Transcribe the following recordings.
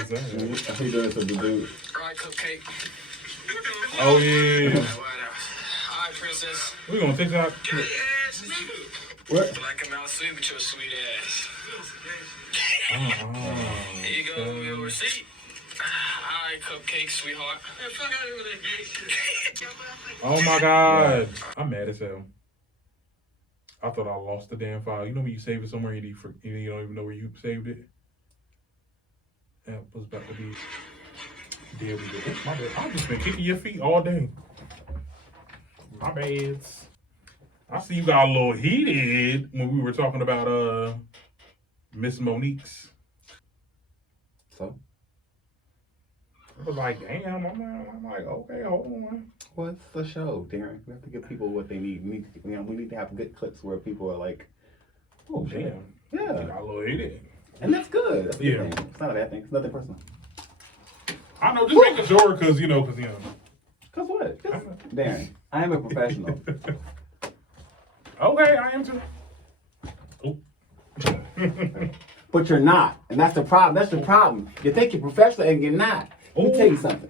I think that's a dude. Fried cupcake. Oh yeah. Alright, princess. We gonna take that. What? Like I'm out sweet with your sweet ass. Here you go, your receipt. Alright, cupcake, sweetheart. Hey, fuck out of here with that gay shit. Oh my god. I'm mad as hell. I thought I lost the damn file. You know when you save it somewhere and you don't even know where you saved it? That was about to be able to do it. My bad. I've just been kicking your feet all day. My bad. I see you got a little heated when we were talking about Miss Monique's. So? I was like, damn. I'm like, okay, hold on. What's the show, Darren? We have to give people what they need. We need to have good clips where people are like, oh, Damn. shit. Yeah. You got a little heated. And that's good. That's a good Yeah. thing. It's not a bad thing. It's nothing personal. I know, just making sure, because. Cause what? Darren, I am a professional. Okay, I am too. Oh. But you're not. And that's the problem. That's the problem. You think you're professional and you're not. Let me tell you something.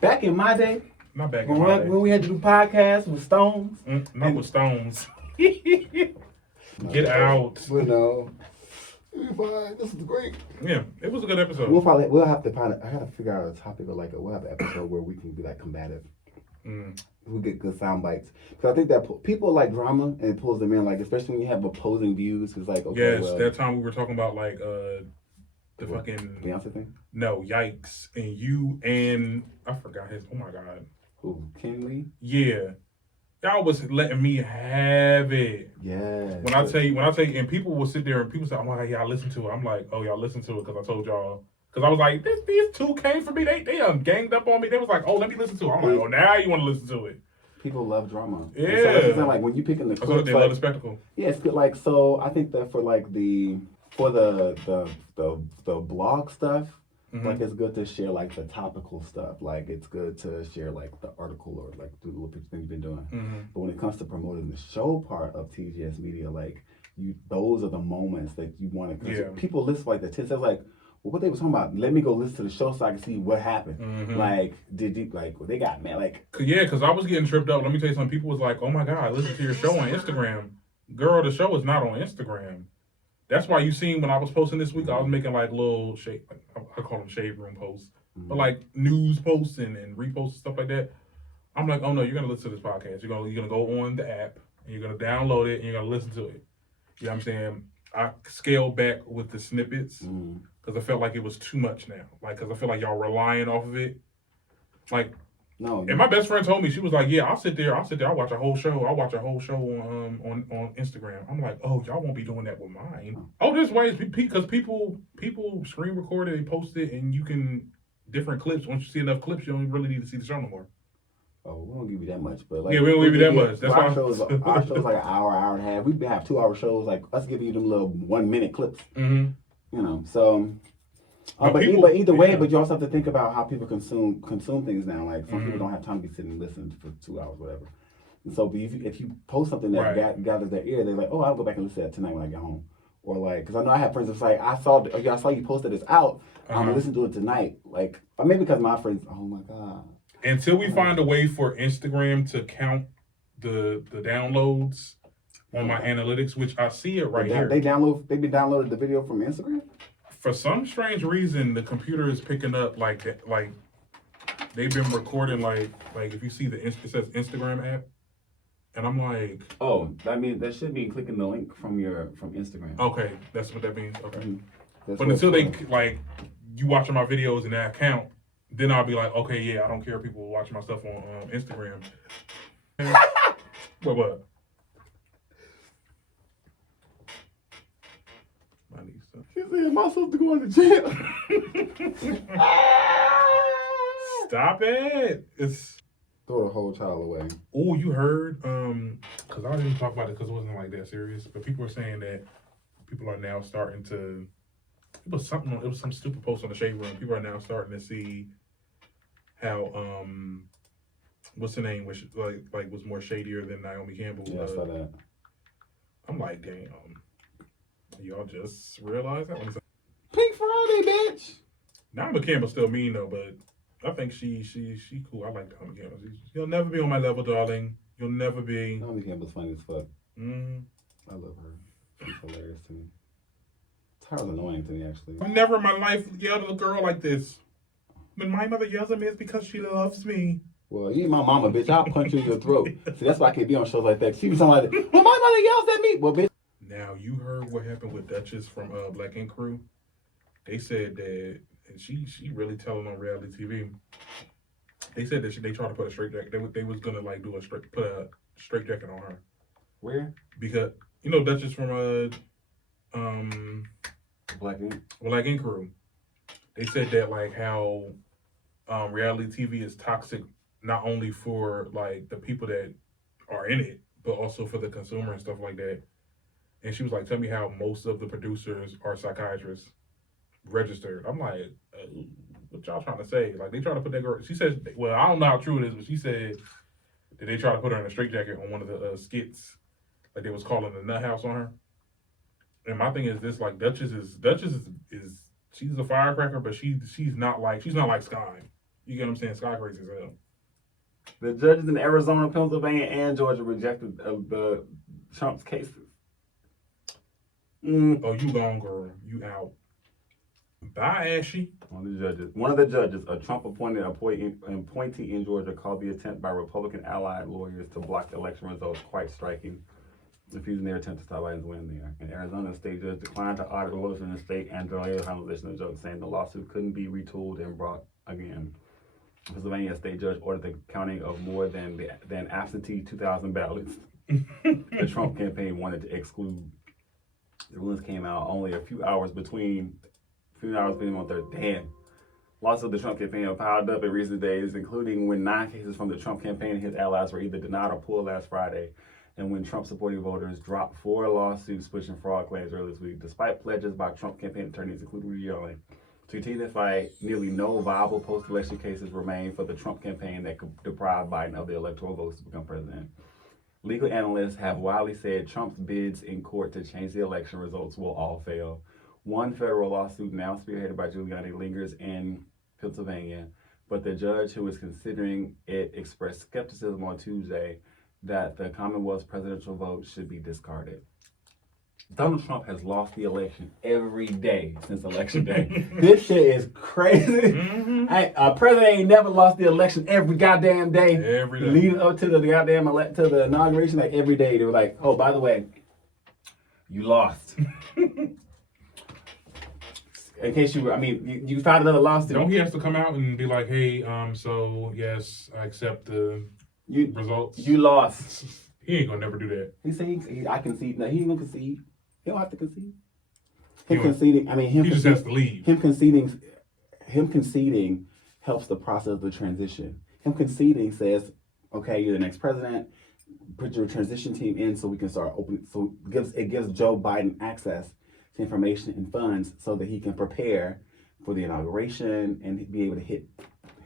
Back in my day, Not back in my day. when we had to do podcasts with Stones. Not with Stones. Get out. Well, no. Fine. This is great. Yeah, it was a good episode. We'll have to find it. I gotta figure out a topic of we'll have an episode where we can be like combative. We get good sound bites. Because I think that people like drama and it pulls them in, like, especially when you have opposing views. It's like, okay, yes, that time we were talking about like the fucking Beyonce thing? No, yikes. And you and I forgot his, oh my god. Who? King Lee? Yeah. Y'all was letting me have it. Yeah. When I tell you, and people will sit there and people say, oh my god, y'all listen to it. I'm like, oh, y'all listen to it because I told y'all. Because I was like, these two came for me. They ganged up on me. They was like, oh, let me listen to it. I'm like, oh, now you want to listen to it. People love drama. Yeah. And so that's the thing, like when you picking the clips, they love the spectacle. Yeah, it's good. Like, so I think that for like the blog stuff, like it's good to share like the topical stuff. Like it's good to share like the article or like the little picture thing you've been doing. But when it comes to promoting the show part of TGS Media, like those are the moments that you want to. Yeah. People listen like the 10 says like. Well, what they was talking about? Let me go listen to the show so I can see what happened. Like, they got mad? Like, yeah, because I was getting tripped up. Let me tell you something. People was like, "Oh my god, I listened to your show on Instagram." Girl, the show is not on Instagram. That's why you seen when I was posting this week, I was making like little shade. I call them shade room posts, but like news posts and reposts and stuff like that. I'm like, oh no, you're gonna listen to this podcast. You're gonna go on the app and you're gonna download it and you're gonna listen to it. You know what I'm saying? I scaled back with the snippets. Because I felt like it was too much now. Like, because I feel like y'all relying off of it. Like, no. And my best friend told me, she was like, yeah, I'll sit there, I'll watch a whole show. I'll watch a whole show on Instagram. I'm like, oh, y'all won't be doing that with mine. Oh, there's ways, because people screen record it, they post it, and you can, different clips. Once you see enough clips, you don't really need to see the show no more. Oh, we don't give you that much, but like, yeah, we don't give you that much. That's why our show's like an hour and a half. We have 2-hour shows. Like, us giving you them little 1-minute clips. You know, so. But either way, but you also have to think about how people consume things now. Like some people don't have time to be sitting and listening for 2 hours, whatever. And so if you post something that gathers their ear, they're like, oh, I'll go back and listen to that tonight when I get home. Or like, because I know I have friends that's like, I saw you posted this out. I'm gonna listen to it tonight. Like, or maybe because my friends, oh my god. Until we find a way for Instagram to count the downloads on my analytics, which I see it right here. They've been downloading the video from Instagram? For some strange reason, the computer is picking up like they've been recording like if you see it says Instagram app, and I'm like, oh, that should be clicking the link from Instagram. Okay, that's what that means. Okay, but until they like you watching my videos in that account, then I'll be like, okay, yeah, I don't care if people watching my stuff on Instagram. What? She said, am I supposed to go to jail? Stop it. It's throw the whole child away. Oh, you heard? Because I didn't talk about it because it wasn't like that serious. But people are saying that people are now starting to. It was some stupid post on the Shade Room. People are now starting to see how what's the name? Which like was more shadier than Naomi Campbell. Yeah, I saw that. I'm like, damn. Y'all just realized that? Pink Friday, bitch. Naomi Campbell's still mean though, but I think she cool. I like Naomi Campbell. You'll never be on my level, darling. You'll never be. Naomi Campbell's funny as fuck. Mm-hmm. I love her. She's hilarious to me. Tyra's annoying to me, actually. I've never in my life yelled at a girl like this. When my mother yells at me, it's because she loves me. Well, you my mama, bitch. I'll punch you in your throat. See, that's why I can't be on shows like that. She was something like that. Well, my mother yells at me. Well, bitch. Now, you heard what happened with Duchess from Black Ink Crew? They said that, and she really telling on reality TV. They said that they tried to put a straight jacket. They was gonna like put a straight jacket on her. Where? Because Duchess from Black Ink Crew. They said that like how reality TV is toxic not only for like the people that are in it, but also for the consumer and stuff like that. And she was like, tell me how most of the producers are psychiatrists registered. I'm like, what y'all trying to say? Like, they try to put that girl, she said, well, I don't know how true it is, but she said that they tried to put her in a straitjacket on one of the skits. Like, they was calling the nut house on her. And my thing is this, like, Duchess is she's a firecracker, but she's not like Sky. You get what I'm saying? Sky crazy as hell. The judges in Arizona, Pennsylvania, and Georgia rejected the Trump's cases. Oh, you gone, girl. You out. Bye, Ashy. One of the judges, a Trump-appointed appointee in Georgia, called the attempt by Republican allied lawyers to block the election results quite striking, refusing their attempt to stop Biden's win there. In Arizona, the state judge declined to audit rules in the state and delayed the finalization of the joke, saying the lawsuit couldn't be retooled and brought again. Pennsylvania state judge ordered the counting of more than absentee 2,000 ballots. The Trump campaign wanted to exclude. The rulings came out only a few hours between on Thursday. Damn. Lawsuits of the Trump campaign have piled up in recent days, including when 9 cases from the Trump campaign and his allies were either denied or pulled last Friday, and when Trump-supporting voters dropped 4 lawsuits pushing fraud claims earlier this week, despite pledges by Trump campaign attorneys, including Rudy Giuliani, to continue to fight. Nearly no viable post-election cases remain for the Trump campaign that could deprive Biden of the electoral votes to become president. Legal analysts have widely said Trump's bids in court to change the election results will all fail. One federal lawsuit, now spearheaded by Giuliani, lingers in Pennsylvania, but the judge who is considering it expressed skepticism on Tuesday that the Commonwealth's presidential vote should be discarded. Donald Trump has lost the election every day since election day. This shit is crazy. Mm-hmm. A president ain't never lost the election every goddamn day. Every day. Leading up to the goddamn to the inauguration, like every day they were like, "Oh, by the way, you lost." In case you filed another lawsuit. Don't he have to come out and be like, "Hey, so yes, I accept the results." You lost. He ain't gonna never do that. He said, "I concede." No, he ain't gonna concede. He don't have to concede. He just has to leave. Him conceding helps the process of the transition. Him conceding says, "Okay, you're the next president. Put your transition team in so we can start opening." So it gives Joe Biden access to information and funds so that he can prepare for the inauguration and be able to hit.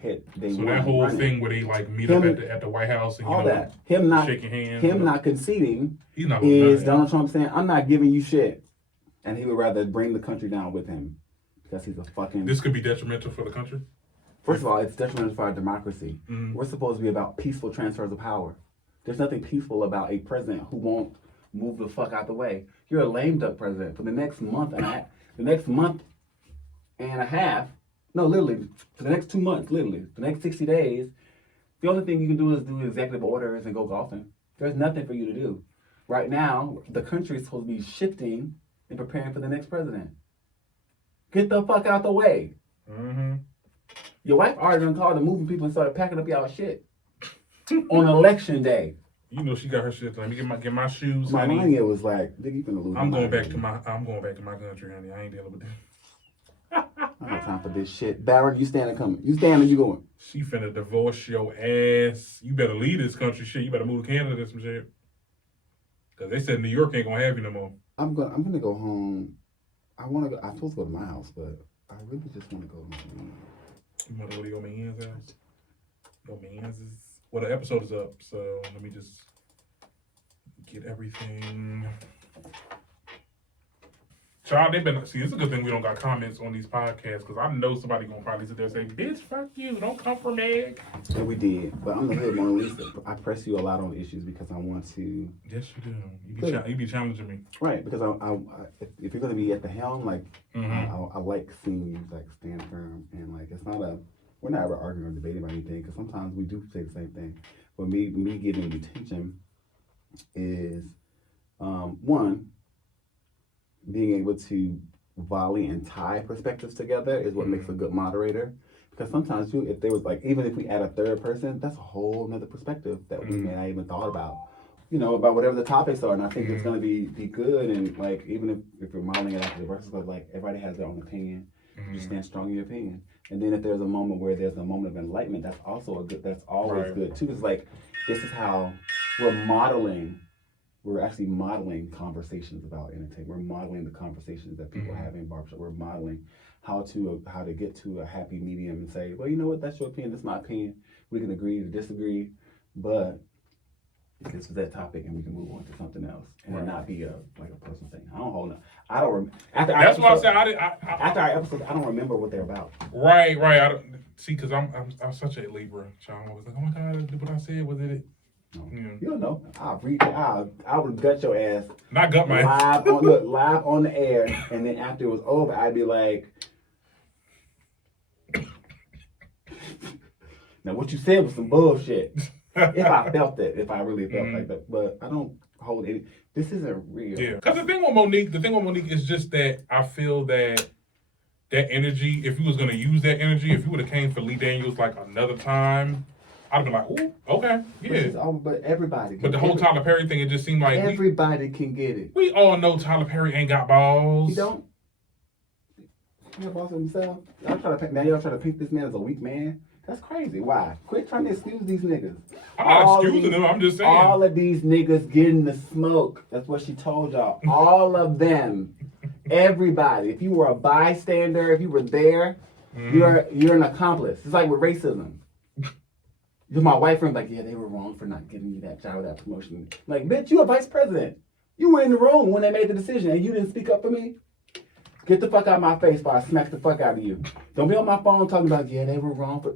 So that whole thing where they like meet up at the White House and all that, him not shaking hands, him not conceding, is Donald Trump saying, "I'm not giving you shit," and he would rather bring the country down with him because he's a fucking. This could be detrimental for the country. First of all, it's detrimental for our democracy. Mm-hmm. We're supposed to be about peaceful transfers of power. There's nothing peaceful about a president who won't move the fuck out the way. You're a lame duck president for the next month and a half. No, literally, for the next 2 months, literally, the next 60 days, the only thing you can do is do executive orders and go golfing. There's nothing for you to do. Right now, the country is supposed to be shifting and preparing for the next president. Get the fuck out the way. Mm-hmm. Your wife already done called and moving people and started packing up y'all shit on election day. You know she got her shit. Let me get my shoes. My mind was like, "Nigga, you gonna lose." I'm going back to my country, honey. I ain't dealing with that. I don't have time for this shit. Darren, you stand or coming? You stand or you going? She finna divorce your ass. You better leave this country shit. You better move to Canada or some shit. Cause they said New York ain't gonna have you no more. I'm gonna go home. I'm supposed to go to my house, but I really just wanna go to my room. You wanna go to your man's house? Your man's is the episode is up, so let me just get everything. Child, see, it's a good thing we don't got comments on these podcasts, because I know somebody gonna probably sit there and say, bitch, fuck you, don't come for Meg. And we did. But I'm the hood Mona Lisa. I press you a lot on issues because I want to. Yes, you do. You be challenging me. Right, because if you're going to be at the helm, like, I like seeing you, like, stand firm. And, like, we're not ever arguing or debating about anything, because sometimes we do say the same thing. But me giving you attention is, one, being able to volley and tie perspectives together is what makes a good moderator. Because sometimes if there was like, even if we add a third person, that's a whole nother perspective that we may not even thought about. About whatever the topics are. And I think it's going to be good. And like, even if you're modeling it after the versus, like everybody has their own opinion. You stand strong in your opinion. And then if there's a moment where there's a moment of enlightenment, that's also that's always good too. It's like, this is how we're actually modeling conversations about entertainment. We're modeling the conversations that people have in barbershop. We're modeling how to get to a happy medium and say, well, you know what, that's your opinion, that's my opinion. We can agree to disagree, but this is that topic, and we can move on to something else, and not be like a personal thing. I don't hold up. I don't. That's why I said after our episodes, I don't remember what they're about. Right. I don't see, because I'm such a Libra child. I was like, oh my God, what I said, was it? No. You don't know. I would gut your ass. Not gut my ass. Live on the air, and then after it was over, I'd be like, now what you said was some bullshit. If I felt it, if I really felt like that, but I don't hold any. This isn't real. Yeah, because the thing with Monique is just that I feel that energy. If you was gonna use that energy, if you would have came for Lee Daniels like another time, I'd have been like, ooh, okay, yeah. But everybody. But the whole Tyler Perry thing, it just seemed like everybody can get it. We all know Tyler Perry ain't got balls. He don't. He got balls himself. Y'all try to paint this man as a weak man. That's crazy. Why? Quit trying to excuse these niggas. I'm not excusing them. I'm just saying. All of these niggas getting the smoke. That's what she told y'all. All of them. Everybody. If you were a bystander, if you were there, you're an accomplice. It's like with racism. My white friend like, yeah, they were wrong for not giving you that job or that promotion. Like, bitch, you a vice president. You were in the room when they made the decision and you didn't speak up for me. Get the fuck out of my face before I smack the fuck out of you. Don't be on my phone talking about, yeah, they were wrong for...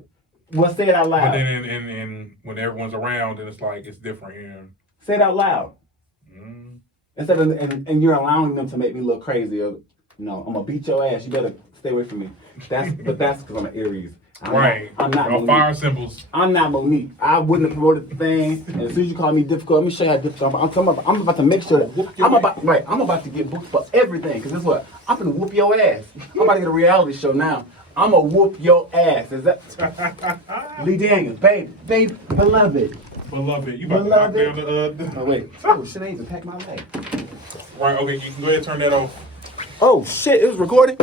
Well, say it out loud. But then and when everyone's around, then it's like, it's different here. Say it out loud. Instead of, and you're allowing them to make me look crazy. Or, no, I'm going to beat your ass. You better stay away from me. But that's because I'm an Aries. I'm not Monique. Fire symbols. I'm not Monique. I wouldn't have promoted the thing. And as soon as you call me difficult, let me show you how difficult I'm about to make sure that I'm about to get booked for everything. Because guess what? I'm gonna whoop your ass. I'm about to get a reality show now. I'm gonna whoop your ass. Is that Lee Daniels, babe, beloved. Beloved, you about to knock down the Oh wait. Oh shit, I ain't even packed my leg. Right. Okay, you can go ahead and turn that off. Oh shit, it was recording.